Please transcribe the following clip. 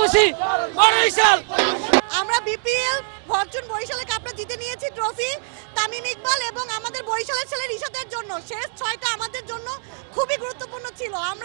খুশি। বরিশাল। আমরা BPL Fortune বরিশালের কাপটা জিতে নিয়েছি ট্রফি তামিম ইকবাল এবং আমাদের বরিশালের ছেলে ঋষাদের জন্য। শেষ ছয়টা আমাদের জন্য খুবই গুরুত্বপূর্ণ ছিল। আমরা